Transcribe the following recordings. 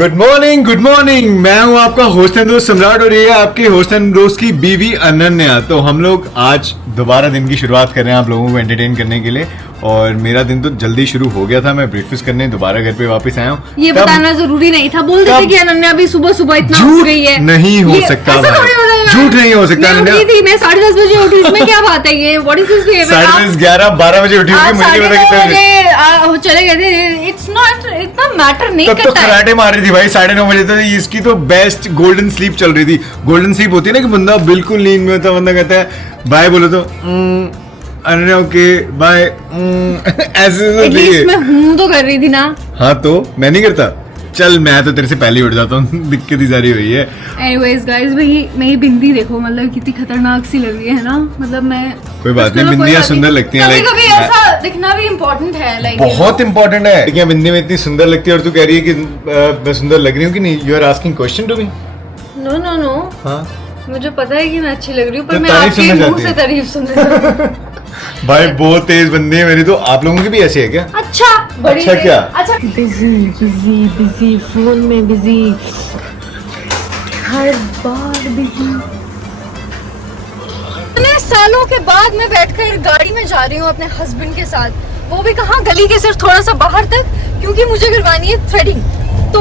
Good morning. मैं हूं आपका होस्ट एंड दोस्त सम्राट और ये है आपके होस्ट एंड दोस्त की बीवी अनन्या। तो हम लोग आज दोबारा दिन की शुरुआत कर रहे हैं आप लोगों को एंटरटेन करने के लिए। और मेरा दिन तो जल्दी शुरू हो गया था, मैं ब्रेकफास्ट करने दोबारा घर पे वापस आया हूँ। ये बताना जरूरी नहीं था, बोल देते कि अनन्या भी सुबह सुबह इतना उठ गई है। नहीं हो सकता भाई, झूठ नहीं हो सकता। मैं उठी थी, मैं 10:30 बजे उठी, इसमें क्या बात है? ये व्हाट इज दिस बिहेवियर? 10:30 11-12 बजे उठी होगी, मुझे नहीं पता कितने बजे चले गए थे। इट्स नॉट, इतना मैटर नहीं करता। तब तो खराटे मार रही थी भाई 9:30 बजे तक। इसकी तो बेस्ट गोल्डन स्लीप चल रही थी। गोल्डन स्लीप होती है ना कि बंदा बिल्कुल नींद में होता, बंदा कहता है बाय बोलो तो अरे ओके बाय ऐसे एटलीस्ट मैं हूं तो कर रही थी ना। हाँ तो मैं नहीं करता। चल मैं तो तेरे से पहले ही उठ जाता हूँ। दिक्कत ही सारी हुई है। एनीवेज गाइस, भाई मेरी बिंदी देखो, मतलब कितनी खतरनाक सी लग रही है ना। मतलब मैं कोई बात नहीं, बिंदियां सुंदर लगती हैं। कभी कभी ऐसा दिखना भी इम्पोर्टेंट है, लाइक बहुत इम्पोर्टेंट है। क्या बिंदी में इतनी सुंदर लगती है और तू कह रही है कि मैं सुंदर लग रही हूँ कि नहीं? You are asking question to me. No हाँ मुझे पता है कि मैं अच्छी लग रही हूँ, पर तो मैं आपके मुंह से तारीफ सुनना चाहती हूँ। भाई बहुत तेज बंदी है मेरी। तो आप लोगों की भी ऐसी है क्या? अच्छा बड़ी अच्छा क्या? अच्छा बिजी फोन में बिजी, हर बार बिजी। इतने सालों के बाद मैं बैठकर गाड़ी में जा रही हूँ अपने हस्बैंड के साथ, वो भी कहाँ, गली के सिर्फ थोड़ा सा बाहर तक, क्योंकि मुझे करवानी है थ्रेडिंग। तो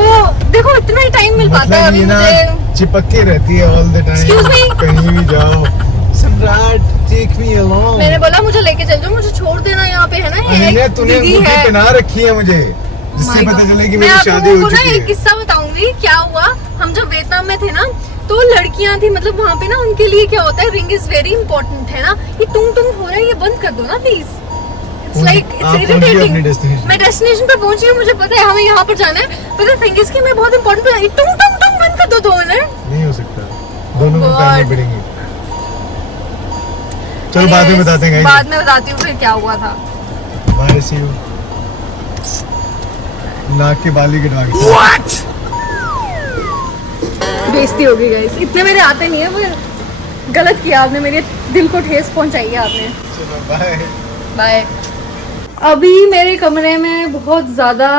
देखो इतना ही टाइम मिल पाता है अभी मुझे। चिपक के रहती है all the time. Excuse me? कहीं भी जाओ सम्राट टेक मी अलोंग। मैंने बोला मुझे लेके चल जाओ, मुझे छोड़ देना यहाँ पे, है ना? अनन्या तूने अंगूठी पहना रखी है मुझे, जिससे पता चले कि मेरी शादी हो चुकी है। एक किस्सा बताऊंगी क्या हुआ। हम जब वियतनाम में थे ना, तो लड़कियां थी, मतलब वहाँ पे ना उनके लिए क्या होता है, रिंग इज वेरी इंपॉर्टेंट है ना। ये टुंग टुंग हो रहा है, ये बंद कर दो ना please. It's like it's irritating. मैं डेस्टिनेशन पे पहुंच गई हूँ, मुझे पता है हमें यहाँ पर जाना है, पर द थिंग इज कि मैं बहुत इंपॉर्टेंट है। टुंग टुंग टुंग बंद कर दो 2 मिनट। नहीं हो सकता, दोनों को करना पड़ेंगे। चलो बाद में बताते हैं। बाद में बताती हूँ फिर क्या हुआ था। Bye see you. नाक के बाली कटवा के। व्हाट? बेइज्जती हो गई गाइस, इतने मेरे आते नहीं है। वो गलत किया आपने, मेरे दिल को ठेस पहुंचाई है आपने। चलो बाय बाय। अभी मेरे कमरे में बहुत ज्यादा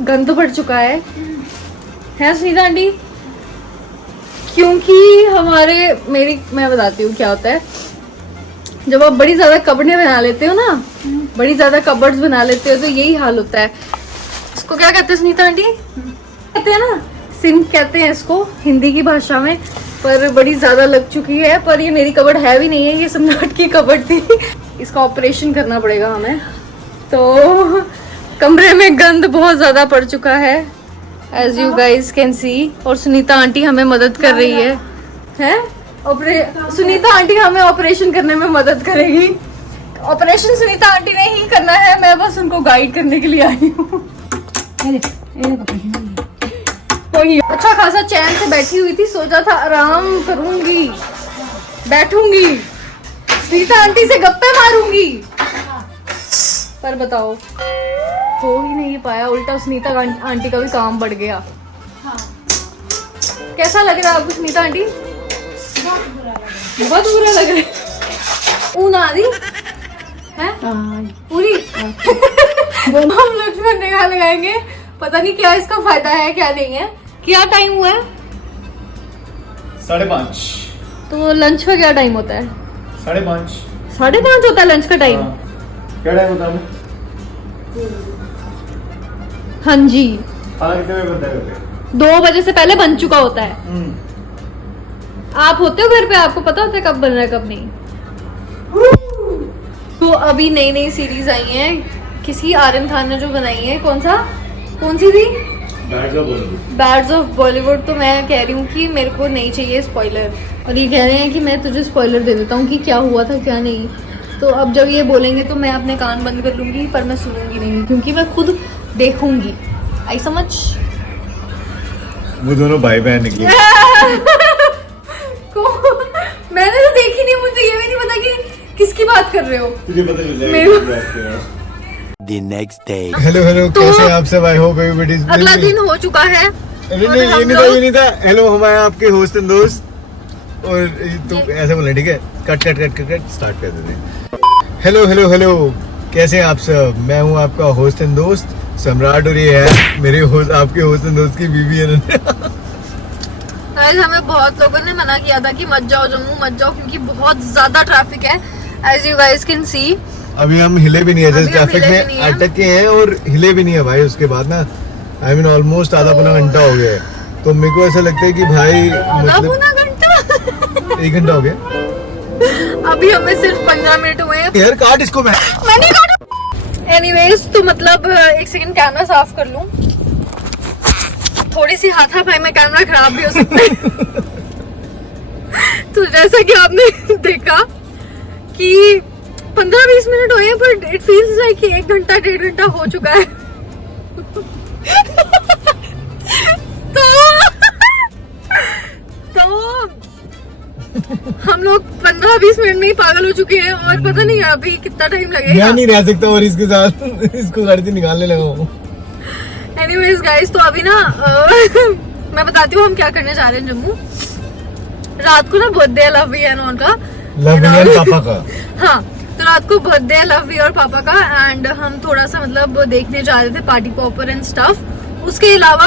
गंद भर चुका है सुनीता आंटी? क्योंकि मैं बताती हूँ क्या होता है। जब आप बड़ी ज्यादा कबर्डें बना लेते हो ना, बड़ी ज्यादा कबर्ड्स बना लेते हो, तो यही हाल होता है। इसको क्या कहते हैं सुनीता आंटी? कहते हैं ना, सिंक कहते हैं इसको हिंदी की भाषा में। पर बड़ी ज्यादा लग चुकी है। पर ये मेरी कबर्ड है भी नहीं है, ये सम्राट की कबर्ड थी। इसका ऑपरेशन करना पड़ेगा हमें। तो कमरे में गंद बहुत ज्यादा पड़ चुका है, as you guys can see. और सुनीता आंटी हमें मदद कर रही है? सुनीता आंटी हमें ऑपरेशन करने में मदद करेगी। ऑपरेशन सुनीता आंटी ने ही करना है, मैं बस उनको गाइड करने के लिए आई हूँ। अच्छा खासा चैन से बैठी हुई थी, सोचा था आराम करूंगी, बैठूंगी, सुनीता आंटी से गप्पे मारूंगी, पर बताओ हो ही नहीं पाया। उल्टा सुनीता आंटी का भी काम बढ़ गया। कैसा लग रहा है आपको सुनीता आंटी? बहुत बुरा लग रहा है। ऊन आ रही है पूरी। हम लक्ष्मण निगाह लगाएंगे, पता नहीं क्या इसका फायदा है क्या नहीं है। क्या टाइम हुआ है? 5:30। तो लंच का क्या टाइम होता है? 5:30। 5:30 होता है लंच का टाइम? क्या टाइम होता है? हाँ जी, कितने बजे बनता है? 2 बजे से पहले बन चुका होता है। आप होते हो घर पे, आपको पता होता है कब बन रहा है कब नहीं। तो अभी नई सीरीज आई है, किसी आर्यन खान ने जो बनाई है। कौन सी थी? Bads of Bollywood. तो मैं कह रही हूँ कि मेरे को नहीं चाहिए स्पॉइलर, और ये कह रहे हैं कि मैं तुझे स्पॉइलर दे देता हूँ कि क्या हुआ था क्या नहीं। तो अब जब ये बोलेंगे तो मैं अपने कान बंद कर लूंगी, पर मैं सुनूंगी नहीं, क्योंकि मैं खुद देखूंगी। आई समझ? वो दोनों भाई बहन निकले। मैंने तो देखी नहीं, मुझे ये भी नहीं पता कि किसकी बात कर रहे हो। तुझे पता चल जाएगा। The next day. हेलो तो कैसे आप सब? आई होप एवरीबॉडी इज अगला दिन हो चुका है। नहीं ये नहीं था। हेलो हमारे आपके होस्ट एंड दोस्त। और तो ऐसे बोले ठीक है, कट स्टार्ट कर देते हैं। हेलो कैसे हैं आप सब? मैं हूं आपका होस्ट एंड दोस्त सम्राट और ये है मेरे होस्ट, आपके होस्ट एंड दोस्त की बीवी अनन्या। गाइस हमें बहुत लोगों ने मना किया था कि मत जाओ जम्मू मत जाओ, क्योंकि बहुत ज्यादा ट्रैफिक है, as you guys can see. अभी हम हिले भी नहीं है, जस्ट अभी हम ट्रैफिक हिले भी नहीं में है। अटक के हैं और हिले भी नहीं है भाई। उसके बाद ना आई मीन ऑलमोस्ट आधा पौना घंटा हो गया है, तो मेरे को ऐसा लगता है कि भाई मतलब आधा घंटा 1 घंटा हो गया। अभी हमें सिर्फ 15 मिनट हुए हैं। यार काट इसको मैं। एनीवेज तो मतलब एक सेकंड कैमरा साफ कर लूं, थोड़ी सी हाथापाई में कैमरा खराब भी हो सकता है। तो जैसा कि आपने देखा कि 15-20 मिनट हुए हैं, बट इट फील्स लाइक कि 1 घंटा 1.5 घंटा हो चुका है। तो हम लोग 15-20 मिनट में ही पागल हो चुके हैं और पता नहीं अभी कितना टाइम लगेगा। मैं नहीं रह सकता और इसके साथ इसको गाड़ी से निकालने लगा हूँ। एनीवेज गाइस तो अभी ना मैं बताती हूँ हम क्या करने जा रहे हैं जम्मू। रात को ना बर्थडे है लवी एंड उनका, लव पापा का। हाँ तो रात को बर्थडे है लवी और पापा का, एंड हम थोड़ा सा मतलब देखने जा रहे थे पार्टी पॉपर एंड स्टफ। उसके अलावा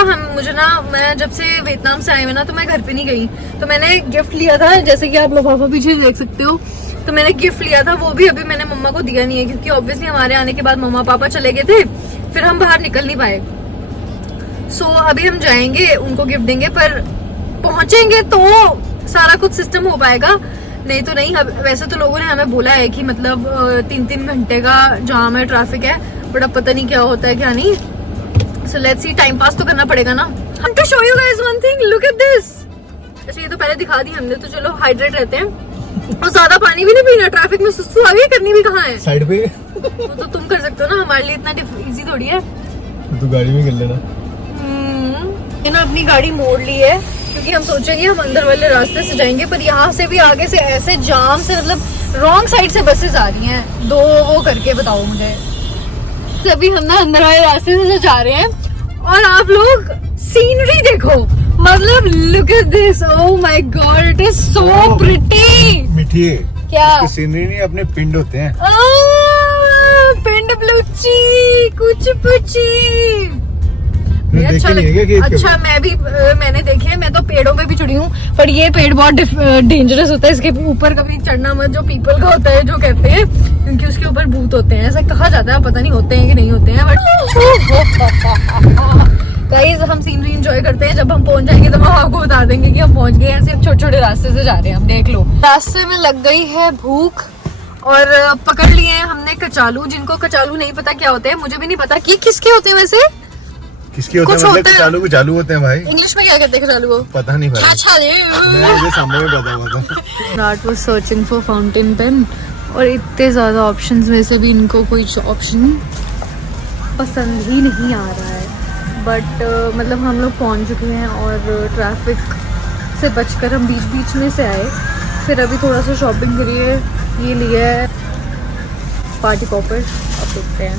मैं जब से वियतनाम से आई हूँ ना, तो मैं घर पे नहीं गई, तो मैंने गिफ्ट लिया था, जैसे कि आप लिफाफा पीछे देख सकते हो। तो मैंने गिफ्ट लिया था, वो भी अभी मैंने मम्मा को दिया नहीं है, क्योंकि ऑब्वियसली हमारे आने के बाद मम्मा पापा चले गए थे, फिर हम बाहर निकल नहीं पाए। सो अभी हम जाएंगे, उनको गिफ्ट देंगे, पर पहुंचेंगे तो सारा कुछ सिस्टम हो पाएगा, नहीं तो नहीं। वैसे तो लोगों ने हमें बोला है कि मतलब 3-3 घंटे का जाम है, ट्रैफिक है, बट अब पता नहीं क्या होता है क्या नहीं। So let's see, time pass तो करना पड़ेगा ना। हम to show you guys one thing, look at this. अच्छा ये तो पहले दिखा दी हमने, तो चलो हाइड्रेट रहते हैं और ज्यादा पानी भी नहीं पीना। ट्रैफिक में सुसु आगे करनी भी कहाँ है, साइड पे वो तो तुम कर सकते हो ना, हमारे लिए इतना इजी थोड़ी है। तू गाड़ी में कर लेना। ये ना अपनी गाड़ी मोड़ ली है, क्योंकि हम सोचेंगे हम अंदर वाले रास्ते से जाएंगे, पर यहाँ से भी आगे से ऐसे जाम से मतलब रॉन्ग साइड से बसेस आ रही हैं, 2 वो करके बताओ मुझे। अभी हम ना अंदर वाले रास्ते से जा रहे हैं और आप लोग सीनरी देखो, मतलब look at this, oh my God it is so pretty. मिठी है क्या सीनरी नहीं, अपने पिंड होते हैं। पिंड ब्लूची कुछ पुची। अच्छा अच्छा मैंने देखे हैं, मैं तो पेड़ों पे भी चढ़ी हूँ, पर ये पेड़ बहुत डेंजरस होता है, इसके ऊपर कभी चढ़ना मत, जो पीपल का होता है जो कहते हैं, क्योंकि उसके ऊपर भूत होते हैं, ऐसा कहा जाता है, पता नहीं होते हैं कि नहीं होते हैं, बट गाइस हम सीनरी एंजॉय करते हैं। जब हम पहुंच जाएंगे तो हम आपको बता देंगे कि हम पहुंच गए हैं, सिर्फ छोटे-छोटे रास्ते से जा रहे हैं हम, देख लो। रास्ते में लग गई है भूख और पकड़ लिए हैं हमने कचालू, जिनको कचालू नहीं पता क्या होते हैं, मुझे भी नहीं पता कि किसके होते हैं वैसे, किसके होते हैं, कुछ मतलब होते हैं। चालू होते हैं भाई। इंग्लिश में क्या कहते हैं कचालू को, पता नहीं भाई, मैं मुझे सामने में पता हुआ था। That was searching for fountain pen, और इतने ज्यादा ऑप्शंस में से भी इनको कोई ऑप्शन पसंद ही नहीं आ रहा है, बट मतलब हम लोग पहुंच चुके हैं और ट्रैफिक से बचकर हम बीच में से आए, फिर अभी थोड़ा सा शॉपिंग करिए, ये लिया है पार्टी पॉपर, अब देखते हैं।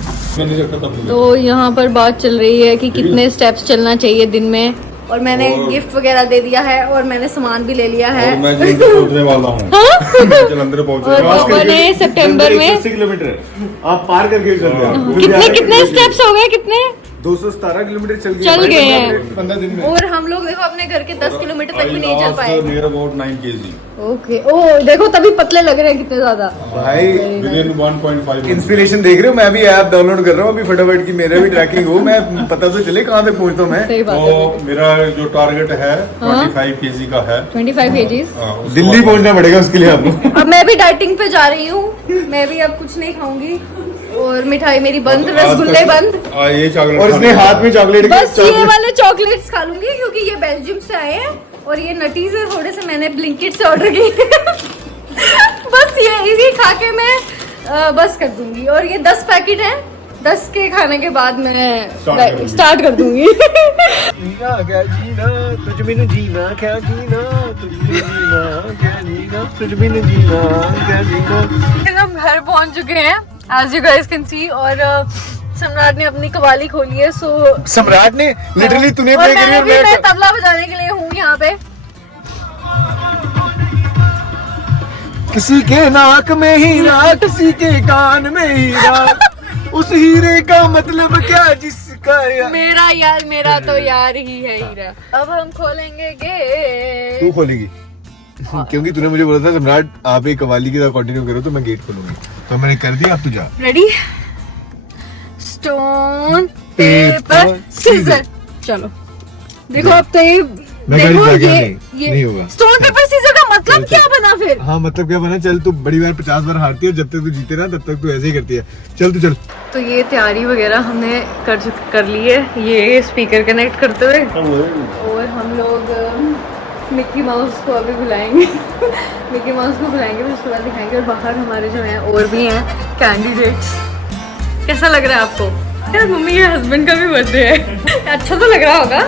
तो यहाँ पर बात चल रही है कि कितने स्टेप्स चलना चाहिए दिन में, और मैंने गिफ्ट वगैरह दे दिया है और मैंने सामान भी ले लिया है। और मैं जलंधर पहुंचने वाला हूँ। जलंधर पहुंच और पापा ने सितंबर में 180 किलोमीटर आप पार करके चलते हैं। कितने स्टेप्स हो गए, कितने 217 किलोमीटर चल गए हैं। 15 दिन में। और हम लोग देखो अपने घर के 10 किलोमीटर तक भी नहीं चल पाए। नियर अबाउट 9 kg ओके, ओ देखो तभी पतले लग रहे हैं कितने ज्यादा। भाई विदिन 1.5 इंस्पिरेशन देख रहे हो, मैं भी ऐप डाउनलोड कर रहा हूँ अभी फटाफट की, मेरा भी ट्रैकिंग हो, मैं पता तो चले कहाँ तक पहुँचता हूँ मैं। सही बात है। तो मेरा जो टारगेट है 25 kg का है। 25 kgs। दिल्ली पहुँचना पड़ेगा उसके लिए आपको। अब मैं भी डाइटिंग पे जा रही हूँ, मैं भी अब कुछ नहीं खाऊंगी, और मिठाई मेरी बंद, रसगुल्ले बंद, ये चॉकलेट, और इसने हाथ में चॉकलेट, बस ये वाले चॉकलेट्स खा लूंगी, क्योंकि ये बेल्जियम से आए हैं और ये नटीज है, थोड़े से मैंने ब्लिंकिट से ऑर्डर किए। बस ये इसी खा के मैं बस कर दूंगी, और ये 10 पैकेट हैं, 10 के खाने के बाद मैं स्टार्ट कर दूंगी। जीना क्या जीना तुझ बिन जीना क्या जीना, तुझ बिन जीना क्या जीना, तुझ बिन जीना क्या जीना। हम घर पहुंच चुके हैं, as you guys can see, और सम्राट ने अपनी कवाली खोली है। सो सम्राट ने लिटरली तूने और प्ले करी, और मैं तबला बजाने के लिए हूँ यहाँ पे। किसी के नाक में हीरा, किसी के कान में हीरा, उस हीरे का मतलब क्या जिसका यार। मेरा तो यार ही है हीरा। अब हम खोलेंगे गेट। तू खोलेगी क्योंकि तूने मुझे बोला था सम्राट आप एक कवाली की तरह कंटिन्यू करो तो मैं गेट खोलूंगी, तो मैंने कर दिया, अब तू जा। रेडी? Stone paper scissor. चलो देखो अब तो मैं देखो कल जाके ये नहीं होगा। स्टोन पेपर सीजर का मतलब क्या बना फिर? हाँ मतलब क्या बना, चल तू बड़ी बार 50 बार हारती है, जब तक तू जीते ना तब तक तू ऐसे ही करती है। चल तू चल। तो ये तैयारी वगैरह हमने कर ली है, ये स्पीकर कनेक्ट करते हुए, और हम लोग मिक्की माउस को अभी बुलाएंगे मिक्की माउस को बुलाएंगे, फिर उसके बाद दिखाएंगे। और बाहर हमारे जो हैं और भी हैं कैंडिडेट्स। कैसा लग रहा है आपको? यार मम्मी के हस्बैंड का भी बर्थडे है अच्छा तो लग रहा होगा।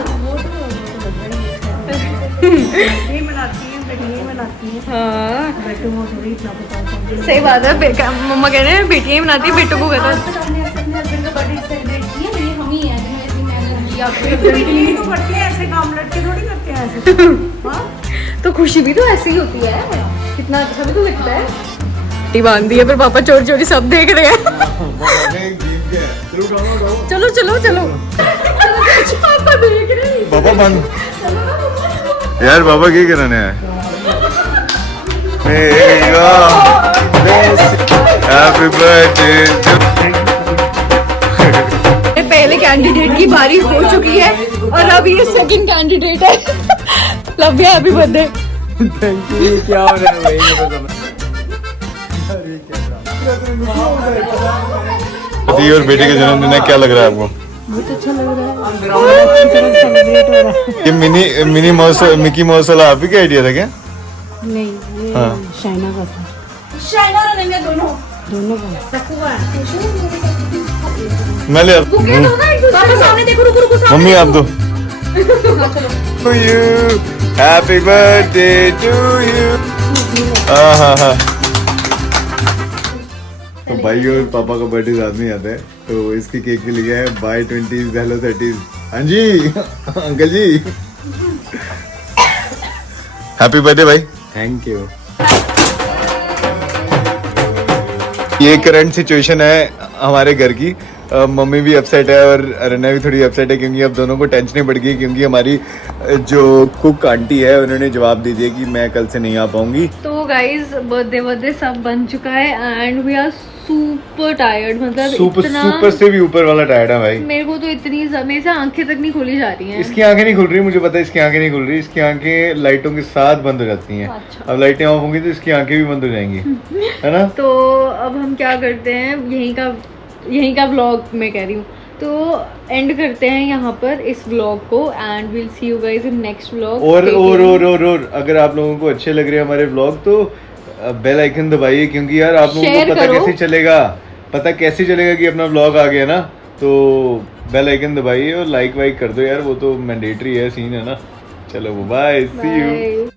हाँ सही बात है, मम्मा कह रहे हैं बेटियां बनाती है, बेटों को कहता है तो खुशी भी तो ऐसे ही होती है, कितना अच्छा भी तो लगता है। टी बांध दी है, पर पापा चोरी चोरी सब देख रहे हैं चलो चलो चलो पापा देख रहे हैं। पापा बंद यार, पापा क्या कराने आए? Happy birthday. पहले कैंडिडेट की बारी हो चुकी है और अब ये सेकंड कैंडिडेट है love you, happy birthday. Thank you. क्या हो रहा है भाई? दी और बेटे का जन्मदिन है, क्या लग रहा है आपको? बहुत अच्छा लग रहा है, अच्छी तरह सेलिब्रेट हो रहा है। ये मिनी माउस मिकी माउस वाला आप ही का आइडिया था क्या? नहीं ये हाँ। शाइना का था, दोनों का। मैं ले मम्मी आप दो। To you happy birthday to you. हाँ तो भाई और पापा का बर्थडे साथ में आता है, तो इसकी केक के लिए है बाय 20s हेलो 30s। हाँ जी अंकल जी हैप्पी बर्थडे भाई। Thank you. ये करंट सिचुएशन है हमारे घर की। मम्मी भी अपसेट है और अरण्या भी थोड़ी अपसेट है, क्योंकि अब दोनों को टेंशन बढ़ गई, क्योंकि हमारी जो कुक आंटी है उन्होंने जवाब दे दिया कि मैं कल से नहीं आ पाऊंगी। तो गाइज बर्थडे सब बन चुका है and we are super tired, मतलब सुपर से भी ऊपर वाला टायर्ड है भाई। मेरे को तो इतनी मेरे से आंखें तक नहीं खोली जा रही हैं। इसकी आंखें नहीं खुल रही, मुझे पता है इसकी आंखें नहीं खुल रही, इसकी आंखें लाइटों के साथ बंद हो जाती हैं। अच्छा। अब लाइटें ऑफ होंगी तो इसकी आंखें भी बंद हो जाएंगी है ना। तो अब हम क्या करते हैं, यहीं का व्लॉग मैं कह रही हूँ, तो एंड करते हैं यहाँ पर इस व्लॉग को and will see you guys in next vlog. और अगर आप लोगों को अच्छे लग रहे हैं हमारे व्लॉग तो बेल आइकन दबाइए, क्योंकि यार आप लोगों को पता कैसे चलेगा कि अपना व्लॉग आ गया ना, तो बेल आइकन दबाइए और लाइक वाइक कर दो यार, वो तो मैंडेटरी है, सीन है ना। चलो बाय, सी यू।